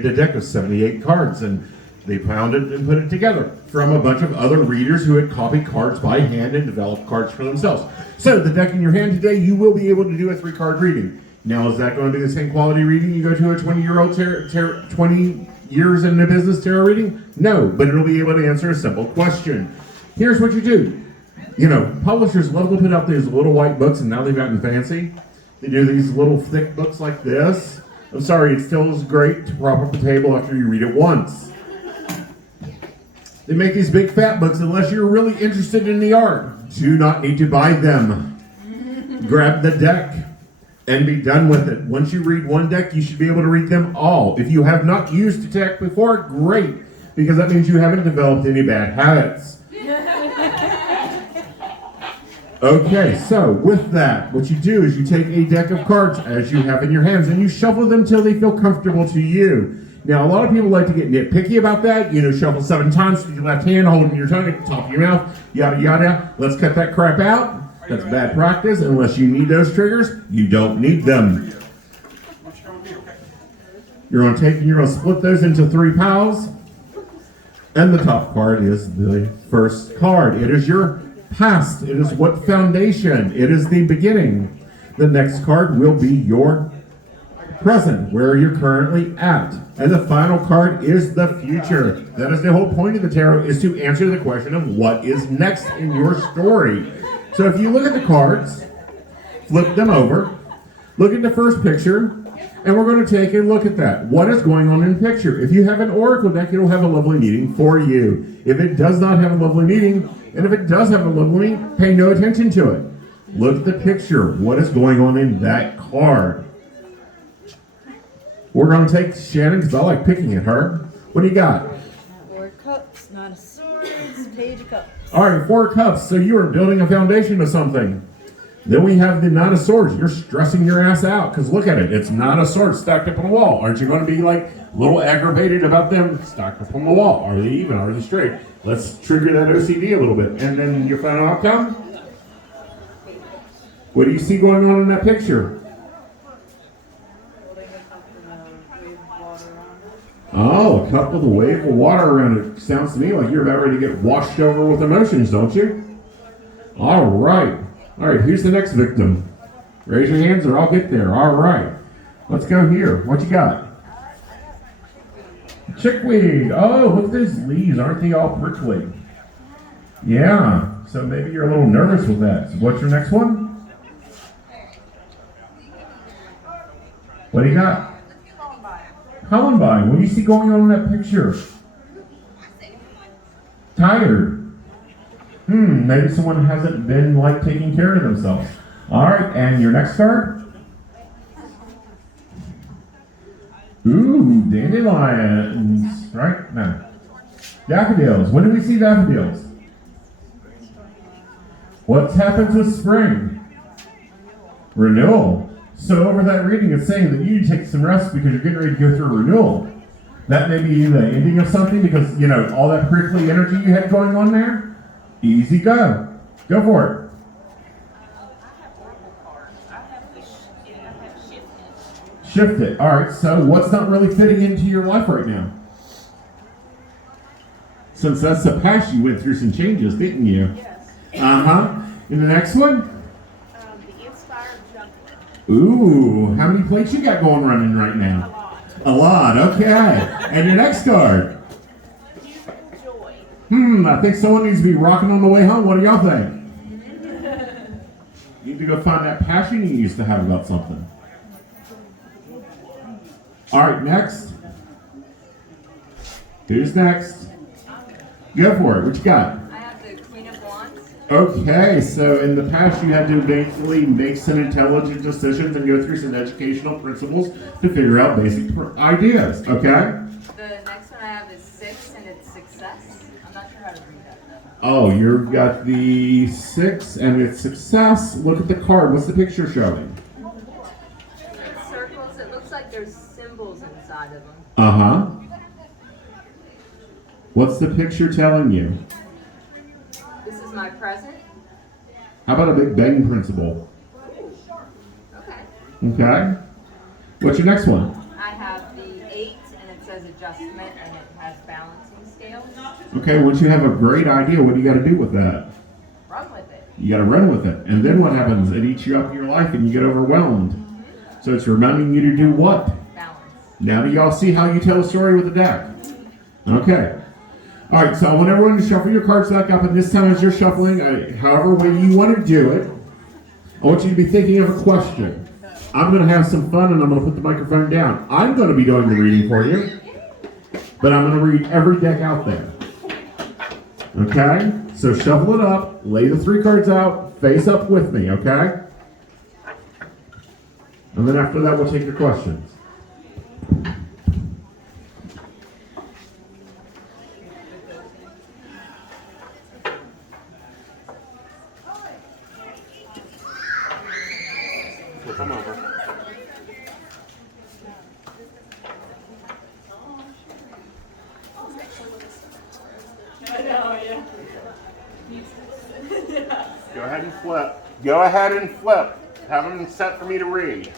created a deck of 78 cards, and they found it and put it together from a bunch of other readers who had copied cards by hand and developed cards for themselves. So the deck in your hand today, you will be able to do a 3-card reading. Now, is that going to be the same quality reading you go to a 20-year-old 20 years in the business tarot reading? No, but it'll be able to answer a simple question. Here's what you do. You know, publishers love to put out these little white books, and now they've gotten fancy. They do these little thick books like this. I'm sorry, it still is great to prop up a table after you read it once. They make these big fat books unless you're really interested in the art. Do not need to buy them. Grab the deck and be done with it. Once you read one deck, you should be able to read them all. If you have not used a deck before, great, because that means you haven't developed any bad habits. Okay, so with that, what you do is you take a deck of cards as you have in your hands and you shuffle them till they feel comfortable to you. Now, a lot of people like to get nitpicky about that. You know, shuffle 7 times with your left hand, holding your tongue at the top of your mouth, yada, yada. Let's cut that crap out. That's bad practice. Unless you need those triggers, you don't need them. You're going to take and you're going to split those into 3 piles. And the top card is the first card. It is your past. It is what foundation. It is the beginning. The next card will be your present, where you're currently at. And the final card is the future. That is the whole point of the tarot, is to answer the question of what is next in your story. So if you look at the cards, flip them over, look at the first picture, and we're going to take a look at that. What is going on in the picture? If you have an oracle deck, it'll have a lovely meaning for you. If it does not have a lovely meaning, and if it does have a lovely meaning, pay no attention to it. Look at the picture. What is going on in that card? We're going to take Shannon, because I like picking at her. What do you got? 4 cups, 9 of swords, page of cups. All right, 4 cups. So you are building a foundation of something. Then we have the 9 of swords. You're stressing your ass out, because look at it. It's 9 of swords stacked up on a wall. Aren't you going to be like a little aggravated about them stacked up on the wall? Are they even? Are they straight? Let's trigger that OCD a little bit. And then your final outcome? What do you see going on in that picture? Oh, a cup with a wave of water around it. Sounds to me like you're about ready to get washed over with emotions, don't you? All right. All right, who's the next victim? Raise your hands or I'll get there. All right. Let's go here. What you got? Chickweed. Oh, look at those leaves. Aren't they all prickly? Yeah. So maybe you're a little nervous with that. So what's your next one? What do you got? Columbine. What do you see going on in that picture? Tired. Maybe someone hasn't been like taking care of themselves. All right, and your next card? Ooh, dandelions. Right? No. Daffodils. When do we see daffodils? What happens with spring? Renewal. So over that reading, it's saying that you need to take some rest because you're getting ready to go through a renewal. That may be the ending of something because, you know, all that prickly energy you had going on there. Easy go. Go for it. I have oracle cards. I have shifted. Shift it. All right, so what's not really fitting into your life right now? Since that's the past, you went through some changes, didn't you? Yes. Uh-huh. And the next one? The inspired juggler. Ooh, how many plates you got going running right now? A lot, okay. And your next card? Joy. I think someone needs to be rocking on the way home. What do y'all think? You need to go find that passion you used to have about something. All right, next. Who's next? Go for it. What you got? I have the Queen of Wands. Okay, so in the past you had to basically make some intelligent decisions and go through some educational principles to figure out basic ideas, okay? The next one I have is 6, and it's success. I'm not sure how to read that though. Oh, you've got the 6 and it's success. Look at the card. What's the picture showing? It's circles. It looks like there's symbols inside of them. Uh-huh. What's the picture telling you? This is my present. How about a Big Bang principle? Okay. Okay. What's your next one? I have the 8, and it says adjustment and it has balancing scales. Okay, once you have a great idea, what do you got to do with that? Run with it. You got to run with it. And then what happens? It eats you up in your life and you get overwhelmed. So it's reminding you to do what? Balance. Now do y'all see how you tell a story with a deck? Okay. All right, so I want everyone to shuffle your cards back up, and this time as you're shuffling, however way you want to do it, I want you to be thinking of a question. I'm going to have some fun, and I'm going to put the microphone down. I'm going to be doing the reading for you, but I'm going to read every deck out there. Okay? So shuffle it up, lay the 3 cards out, face up with me, okay? And then after that, we'll take your questions. Flip them over. I know, yeah. Go ahead and flip. Go ahead and flip. Have them set for me to read.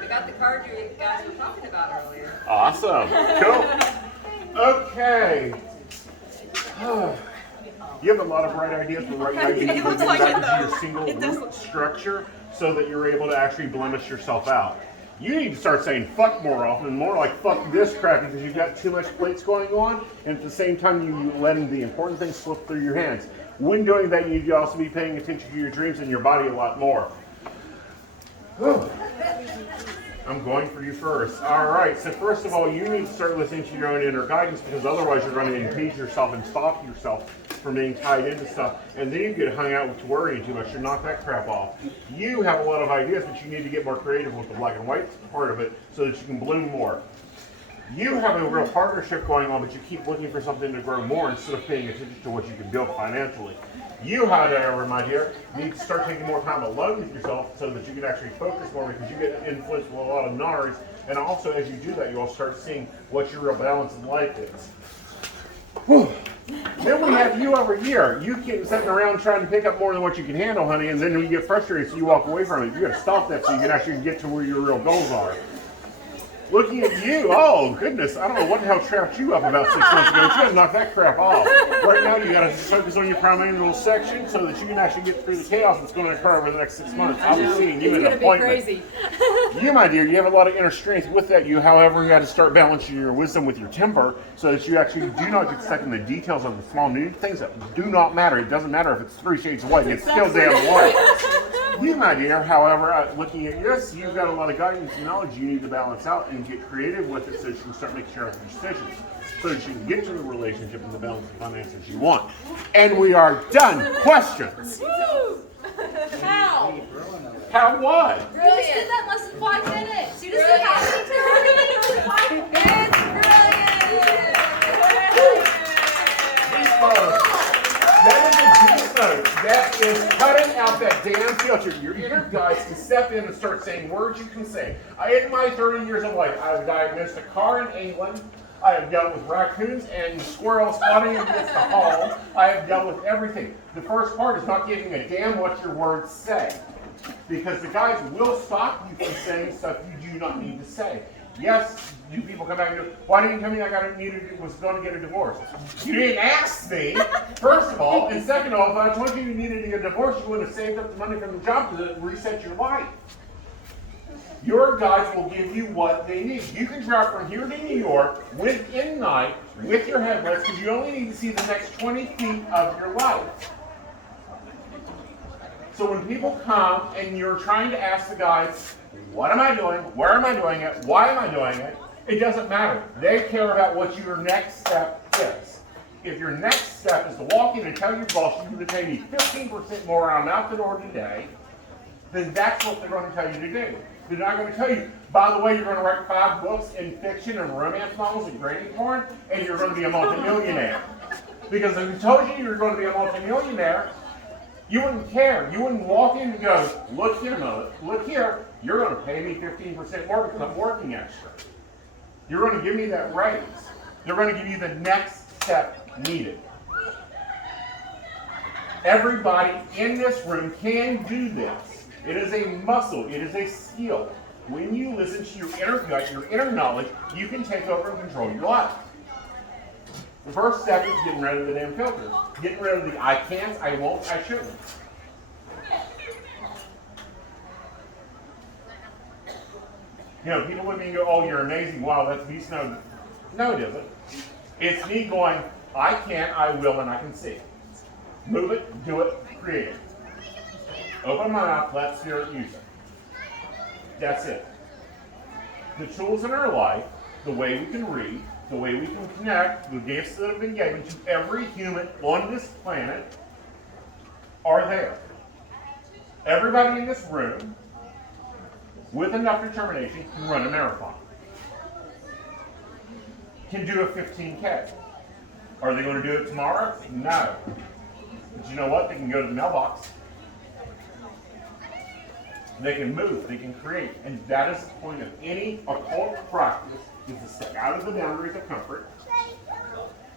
I got the card you guys were talking about earlier. Awesome. Cool. Okay. You have a lot of bright ideas for what you need to put back into your single root structure so that you're able to actually blemish yourself out. You need to start saying fuck more often, more like fuck this crap, because you've got too much plates going on, and at the same time you letting the important things slip through your hands. When doing that, you need to also be paying attention to your dreams and your body a lot more. I'm going for you first. All right, so first of all, you need to start listening to your own inner guidance, because otherwise you're going to impede yourself and stop yourself from being tied into stuff, and then you get hung out with worrying too much. So knock that crap off. You have a lot of ideas, but you need to get more creative with the black and white part of it so that you can bloom more. You have a real partnership going on, but you keep looking for something to grow more instead of paying attention to what you can build financially. You, however, my dear, need to start taking more time alone with yourself so that you can actually focus more, because you get influenced with a lot of NARs, and also as you do that, you'll start seeing what your real balance in life is. Whew. Then we have you over here. You keep sitting around trying to pick up more than what you can handle, honey, and then when you get frustrated, so you walk away from it. You got to stop that so you can actually get to where your real goals are. Looking at you, oh goodness, I don't know what the hell trapped you up about 6 months ago. You gotta knock that crap off. Right now you gotta focus on your primary section so that you can actually get through the chaos that's going to occur over the next 6 months. I'll be seeing you in an appointment. It's gonna be crazy. You, my dear, you have a lot of inner strength with that. You, however, you got to start balancing your wisdom with your temper so that you actually do not get stuck in the details of the small new things that do not matter. It doesn't matter if it's 3 shades of white, it's still damn white. You, my dear, however, looking at this, you've got a lot of guidance and knowledge you need to balance out and get creative with it so that you can start making sharp decisions so that you can get to the relationship and the balance of finances you want. And we are done. Questions? How? How what? You just did that in less than 5 minutes. You just did that in 5 minutes. That is cutting out that damn filter. Your inner guides can step in and start saying words you can say. In my 30 years of life, I have diagnosed a car in England. I have dealt with raccoons and squirrels spotting against the hall. I have dealt with everything. The first part is not giving a damn what your words say, because the guys will stop you from saying stuff you do not need to say. Yes, you people come back and go, why didn't you tell me I was going to get a divorce? You didn't ask me, first of all, and second of all, if I told you you needed to get a divorce, you would have saved up the money from the job to reset your life. Your guides will give you what they need. You can drive from here to New York within night with your headlights, because you only need to see the next 20 feet of your life. So when people come and you're trying to ask the guides, what am I doing? Where am I doing it? Why am I doing it? It doesn't matter. They care about what your next step is. If your next step is to walk in and tell your boss you're going to pay me 15% more on out the door today, then that's what they're going to tell you to do. They're not going to tell you, by the way, you're going to write 5 books in fiction and romance novels and grading porn, and you're going to be a multimillionaire. Because if they told you you're going to be a multimillionaire, you wouldn't care. You wouldn't walk in and go, look here, Mo, look here. You're going to pay me 15% more because I'm working extra. You're going to give me that raise. They're going to give you the next step needed. Everybody in this room can do this. It is a muscle. It is a skill. When you listen to your inner gut, your inner knowledge, you can take over and control your life. The first step is getting rid of the damn filters. Getting rid of the I can't, I won't, I shouldn't. You know, people look at me and go, oh, you're amazing. Wow, that's Vist. No, it isn't. It's me going, I can, I will, and I can see. Move it, do it, create it. Open my mouth, let spirit use it. That's it. The tools in our life, the way we can read, the way we can connect, the gifts that have been given to every human on this planet are there. Everybody in this room, with enough determination, can run a marathon. Can do a 15K. Are they going to do it tomorrow? No. But you know what? They can go to the mailbox. They can move, they can create. And that is the point of any occult practice, is to step out of the boundaries of comfort,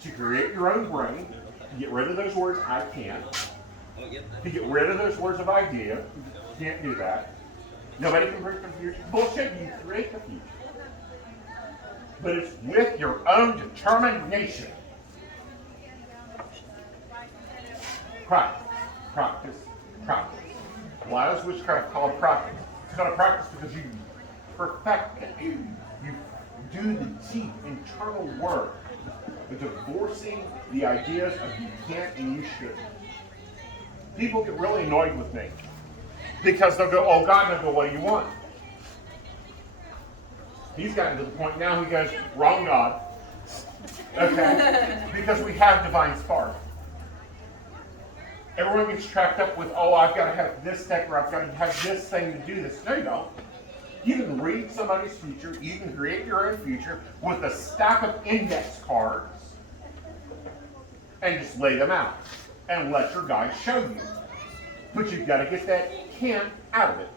to create your own brain, to get rid of those words, I can't, to get rid of those words of idea. You can't do that. Nobody can predict the future. Bullshit, you create the future. But it's with your own determination. Practice, practice, practice. Why is witchcraft called practice? It's called a practice because you perfect it. You do the deep internal work of divorcing the ideas of you can't and you should. People get really annoyed with me because they'll go, oh God, and they'll go, what do you want? He's gotten to the point now he goes, wrong God. Okay? Because we have divine spark. Everyone gets trapped up with, oh, I've got to have this tech or I've got to have this thing to do this. No, you don't. You can read somebody's future. You can create your own future with a stack of index cards and just lay them out and let your guide show you. But you've got to get that can't out of it.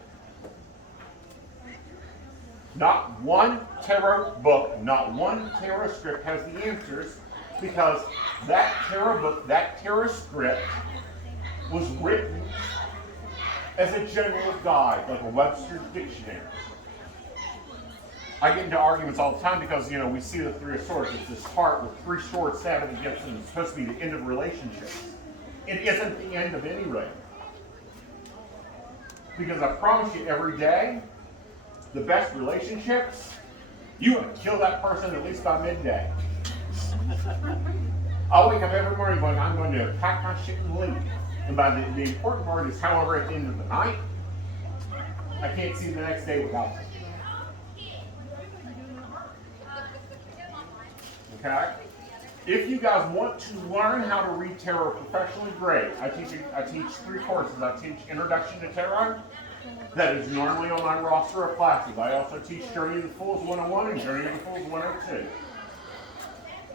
Not one tarot book, not one tarot script has the answers because that tarot book, that tarot script was written as a general guide, like a Webster's dictionary. I get into arguments all the time because, you know, we see the Three of Swords. It's this heart with three swords stabbing against it. It's supposed to be the end of relationships. It isn't the end of any race. Because I promise you every day, the best relationships, you want to kill that person at least by midday. I wake up every morning going, I'm going to pack my shit and leave. And by the important part is, however, at the end of the night, I can't see the next day without them. Okay? If you guys want to learn how to read tarot professionally, great. I teach 3 courses. I teach Introduction to Tarot. That is normally on my roster of classes. I also teach Journey of the Fools 101 and Journey of the Fools 102.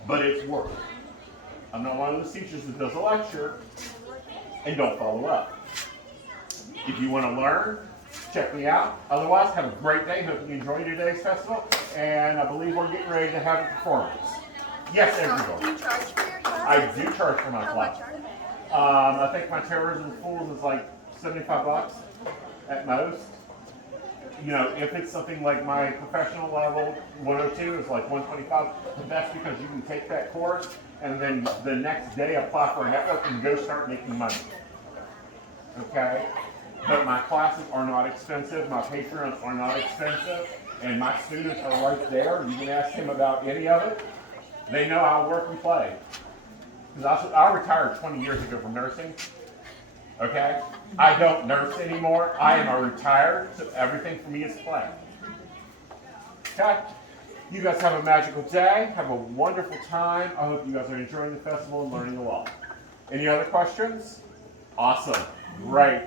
But it's work. I'm not one of those teachers that does a lecture and don't follow up. If you want to learn, check me out. Otherwise, have a great day. Hope you enjoy today's festival. And I believe we're getting ready to have a performance. Yes, everybody. Do you charge for your class? I do charge for my How class. much are they? I think my Terrorism Fools is like $75 at most. You know, if it's something like my professional level, 102 is like $125. But that's because you can take that course and then the next day apply for a network and go start making money. Okay? But my classes are not expensive. My Patreons are not expensive. And my students are right there. You can ask them about any of it. They know how to work and play. Because I retired 20 years ago from nursing. Okay? I don't nurse anymore. I am a retired, so everything for me is play. Okay? You guys have a magical day. Have a wonderful time. I hope you guys are enjoying the festival and learning a lot. Any other questions? Awesome. Great.